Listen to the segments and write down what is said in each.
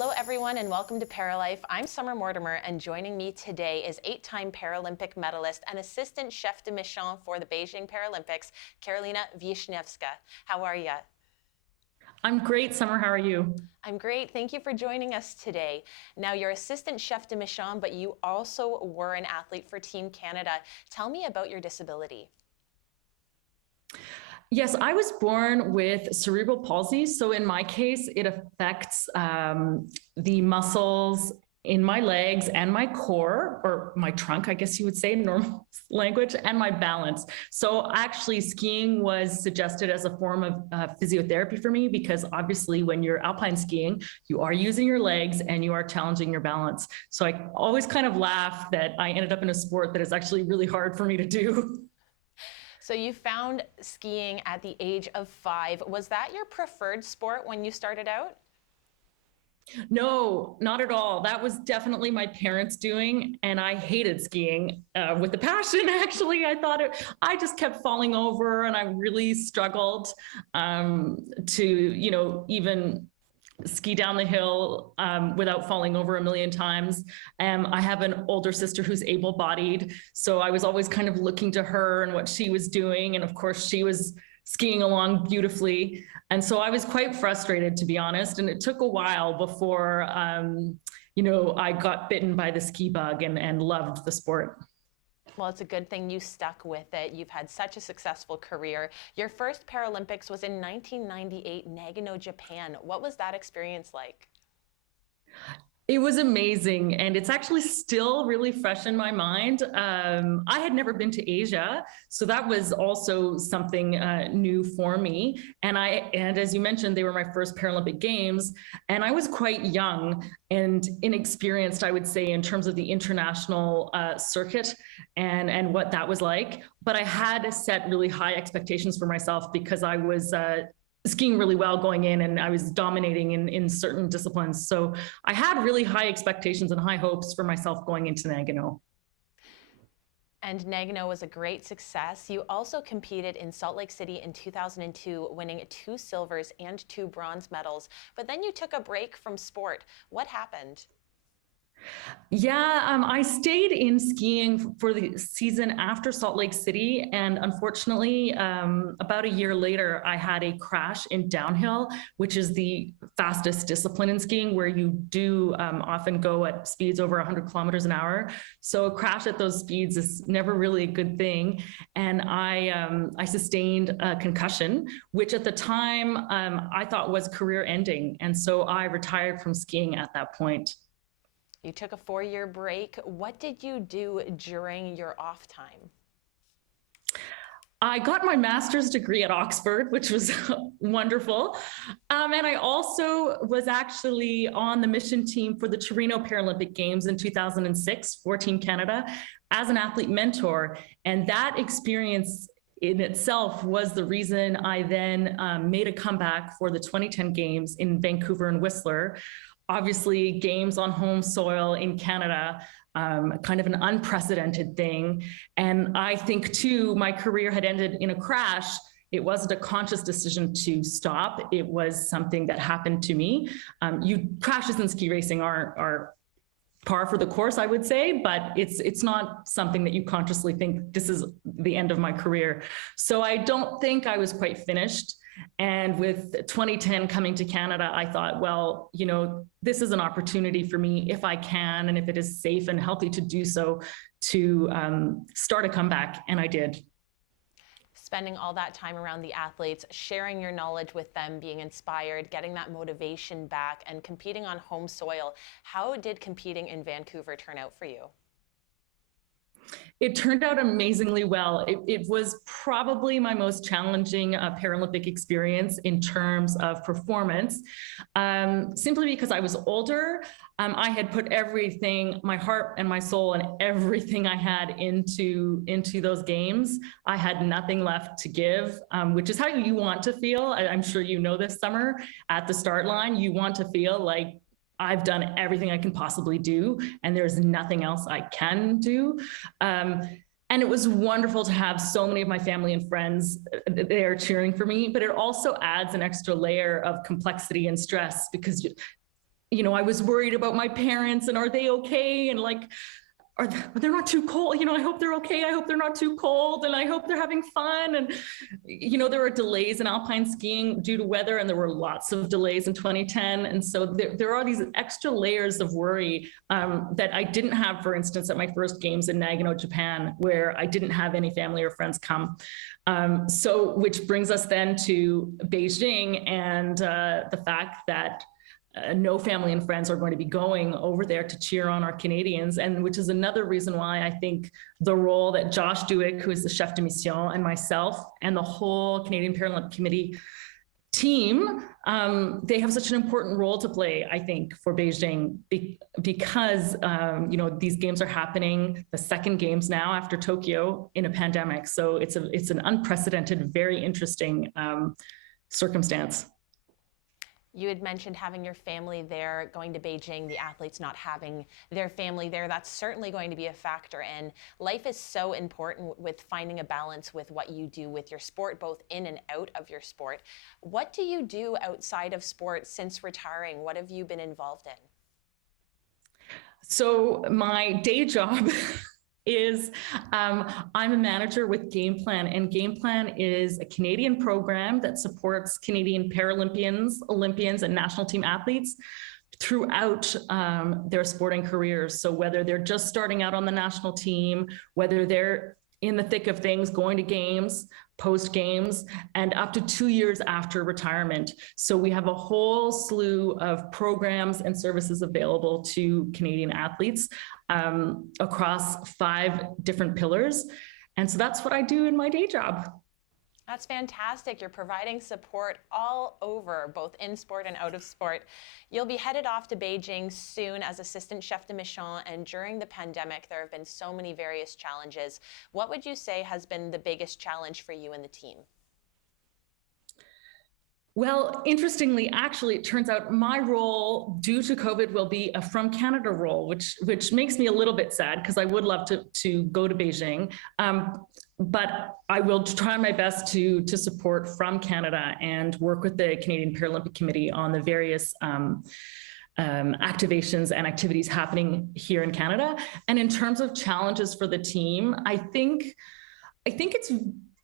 Hello, everyone, and welcome to Paralife. I'm Summer Mortimer, and joining me today is 8-time Paralympic medalist and assistant chef de mission for the Beijing Paralympics, Karolina Wisniewska. How are you? I'm great, Summer. How are you? I'm great. Thank you for joining us today. Now, you're assistant chef de mission, but you also were an athlete for Team Canada. Tell me about your disability. Yes, I was born with cerebral palsy. So in my case, it affects the muscles in my legs and my core, or my trunk, I guess you would say in normal language, and my balance. So actually skiing was suggested as a form of physiotherapy for me, because obviously when you're alpine skiing, you are using your legs and you are challenging your balance. So I always kind of laugh that I ended up in a sport that is actually really hard for me to do. So you found skiing at the age of 5. Was that your preferred sport when you started out? No, not at all. That was definitely my parents doing, and I hated skiing with a passion. Actually, I just kept falling over, and I really struggled to, even ski down the hill without falling over a million times. I have an older sister who's able-bodied, so I was always kind of looking to her and what she was doing, and of course she was skiing along beautifully. And so I was quite frustrated, to be honest, and it took a while before I got bitten by the ski bug and loved the sport. Well, it's a good thing you stuck with it. You've had such a successful career. Your first Paralympics was in 1998, Nagano, Japan. What was that experience like? It was amazing, and it's actually still really fresh in my mind. I had never been to Asia, so that was also something new for me. And as you mentioned, they were my first Paralympic Games, and I was quite young and inexperienced, I would say, in terms of the international circuit and what that was like. But I had set really high expectations for myself because I was skiing really well going in, and I was dominating in certain disciplines. So I had really high expectations and high hopes for myself going into Nagano. And Nagano was a great success. You also competed in Salt Lake City in 2002, winning 2 silvers and 2 bronze medals. But then you took a break from sport. What happened? Yeah, I stayed in skiing for the season after Salt Lake City. And unfortunately, about a year later, I had a crash in downhill, which is the fastest discipline in skiing, where you do often go at speeds over 100 kilometers an hour. So a crash at those speeds is never really a good thing. And I sustained a concussion, which at the time I thought was career ending. And so I retired from skiing at that point. You took a 4-year break. What did you do during your off time? I got my master's degree at Oxford, which was wonderful. And I also was actually on the mission team for the Torino Paralympic Games in 2006 for Team Canada as an athlete mentor. And that experience in itself was the reason I then made a comeback for the 2010 Games in Vancouver and Whistler. Obviously, games on home soil in Canada, kind of an unprecedented thing. And I think, too, my career had ended in a crash. It wasn't a conscious decision to stop. It was something that happened to me. Crashes in ski racing are par for the course, I would say, but it's not something that you consciously think this is the end of my career. So I don't think I was quite finished. And with 2010 coming to Canada, I thought, well, this is an opportunity for me, if I can, and if it is safe and healthy to do so, to start a comeback. And I did. Spending all that time around the athletes, sharing your knowledge with them, being inspired, getting that motivation back, and competing on home soil. How did competing in Vancouver turn out for you? It turned out amazingly well. It was probably my most challenging Paralympic experience in terms of performance, simply because I was older. I had put everything, my heart and my soul and everything I had into those games. I had nothing left to give, which is how you want to feel. I'm sure you know this, Summer. At the start line, you want to feel like I've done everything I can possibly do, and there's nothing else I can do. And it was wonderful to have so many of my family and friends there cheering for me, but it also adds an extra layer of complexity and stress, because I was worried about my parents and are they okay? And like, they're not too cold. I hope they're okay. I hope they're not too cold. And I hope they're having fun. And, there were delays in alpine skiing due to weather, and there were lots of delays in 2010. And so there are these extra layers of worry that I didn't have, for instance, at my first games in Nagano, Japan, where I didn't have any family or friends come. Which brings us then to Beijing and the fact that no family and friends are going to be going over there to cheer on our Canadians, and which is another reason why I think the role that Josh Duick, who is the chef de mission, and myself and the whole Canadian Paralympic Committee team, they have such an important role to play, I think, for Beijing, because these games are happening, the second games now after Tokyo, in a pandemic. So it's an unprecedented, very interesting circumstance. You had mentioned having your family there, going to Beijing, the athletes not having their family there. That's certainly going to be a factor. And life is so important with finding a balance with what you do with your sport, both in and out of your sport. What do you do outside of sport since retiring? What have you been involved in? So my day job is I'm a manager with Game Plan, and Game Plan is a Canadian program that supports Canadian Paralympians, Olympians, and national team athletes throughout their sporting careers. So whether they're just starting out on the national team, whether they're in the thick of things, going to games, post games, and up to 2 years after retirement. So we have a whole slew of programs and services available to Canadian athletes across 5 different pillars. And so that's what I do in my day job. That's fantastic. You're providing support all over, both in sport and out of sport. You'll be headed off to Beijing soon as assistant chef de mission, and during the pandemic, there have been so many various challenges. What would you say has been the biggest challenge for you and the team? Well, interestingly, actually, it turns out my role due to COVID will be a from Canada role, which makes me a little bit sad because I would love to go to Beijing. But I will try my best to support from Canada and work with the Canadian Paralympic Committee on the various activations and activities happening here in Canada. And in terms of challenges for the team, I think it's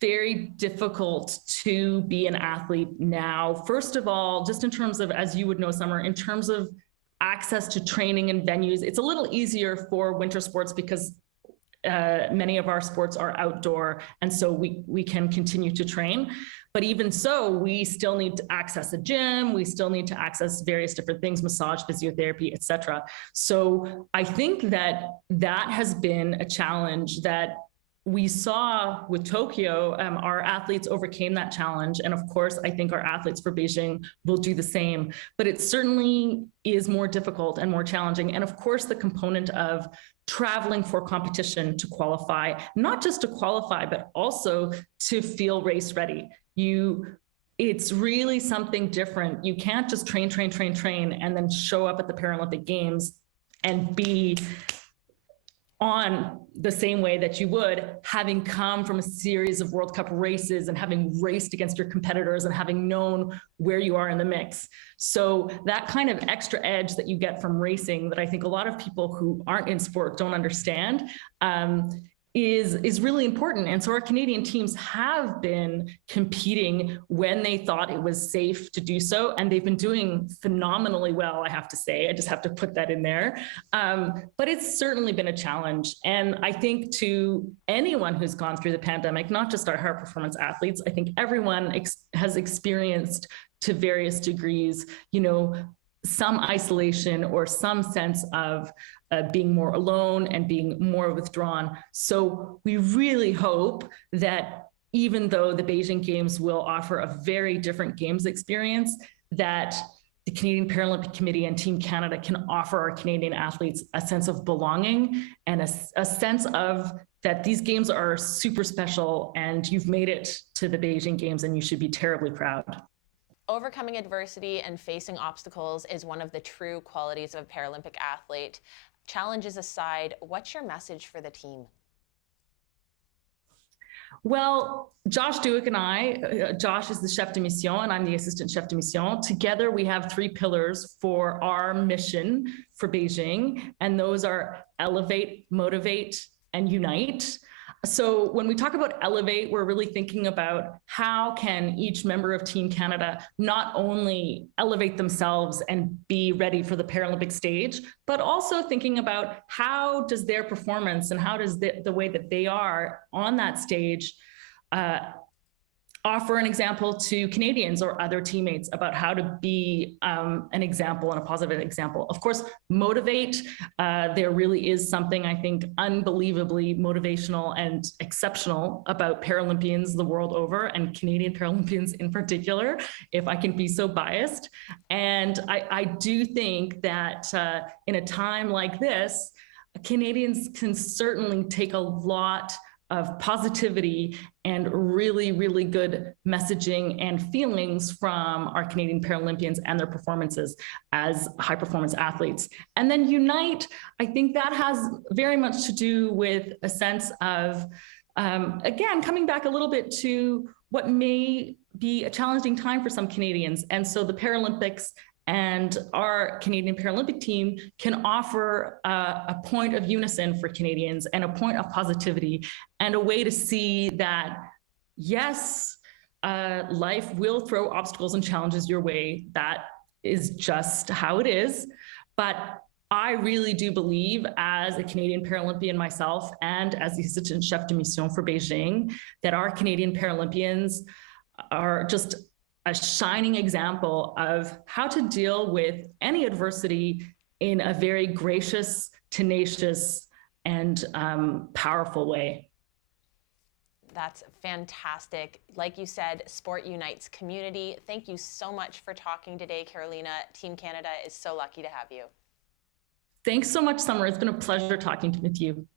very difficult to be an athlete now. First of all, just in terms of, as you would know, Summer, in terms of access to training and venues, it's a little easier for winter sports because many of our sports are outdoor, and so we can continue to train. But even so, we still need to access a gym, we still need to access various different things, massage, physiotherapy, etc. So I think that has been a challenge that we saw with Tokyo. Our athletes overcame that challenge. And of course, I think our athletes for Beijing will do the same. But it certainly is more difficult and more challenging. And of course, the component of traveling for competition to qualify, not just to qualify, but also to feel race ready. It's really something different. You can't just train, and then show up at the Paralympic Games and be on the same way that you would, having come from a series of World Cup races and having raced against your competitors and having known where you are in the mix. So that kind of extra edge that you get from racing, that I think a lot of people who aren't in sport don't understand, is really important. And so our Canadian teams have been competing when they thought it was safe to do so, and they've been doing phenomenally well, I have to say. I just have to put that in there. But it's certainly been a challenge. And I think to anyone who's gone through the pandemic, not just our high performance athletes, I think everyone has experienced to various degrees, some isolation or some sense of being more alone and being more withdrawn. So we really hope that even though the Beijing Games will offer a very different games experience, that the Canadian Paralympic Committee and Team Canada can offer our Canadian athletes a sense of belonging and a sense of that these games are super special and you've made it to the Beijing Games and you should be terribly proud. Overcoming adversity and facing obstacles is one of the true qualities of a Paralympic athlete. Challenges aside, what's your message for the team? Well, Josh Dewick and Josh is the chef de mission and I'm the assistant chef de mission. Together, we have 3 pillars for our mission for Beijing, and those are elevate, motivate, and unite. So when we talk about elevate, we're really thinking about how can each member of Team Canada not only elevate themselves and be ready for the Paralympic stage, but also thinking about how does their performance and how does the way that they are on that stage offer an example to Canadians or other teammates about how to be an example and a positive example. Of course, motivate, there really is something I think unbelievably motivational and exceptional about Paralympians the world over, and Canadian Paralympians in particular, if I can be so biased. And I do think that in a time like this, Canadians can certainly take a lot of positivity and really, really good messaging and feelings from our Canadian Paralympians and their performances as high performance athletes. And then unite, I think that has very much to do with a sense of, again, coming back a little bit to what may be a challenging time for some Canadians. And so the Paralympics and our Canadian Paralympic team can offer a point of unison for Canadians and a point of positivity and a way to see that, yes, life will throw obstacles and challenges your way. That is just how it is. But I really do believe, as a Canadian Paralympian myself and as the assistant chef de mission for Beijing, that our Canadian Paralympians are just a shining example of how to deal with any adversity in a very gracious, tenacious, and powerful way. That's fantastic. Like you said, sport unites community. Thank you so much for talking today, Karolina. Team Canada is so lucky to have you. Thanks so much, Summer. It's been a pleasure talking with you.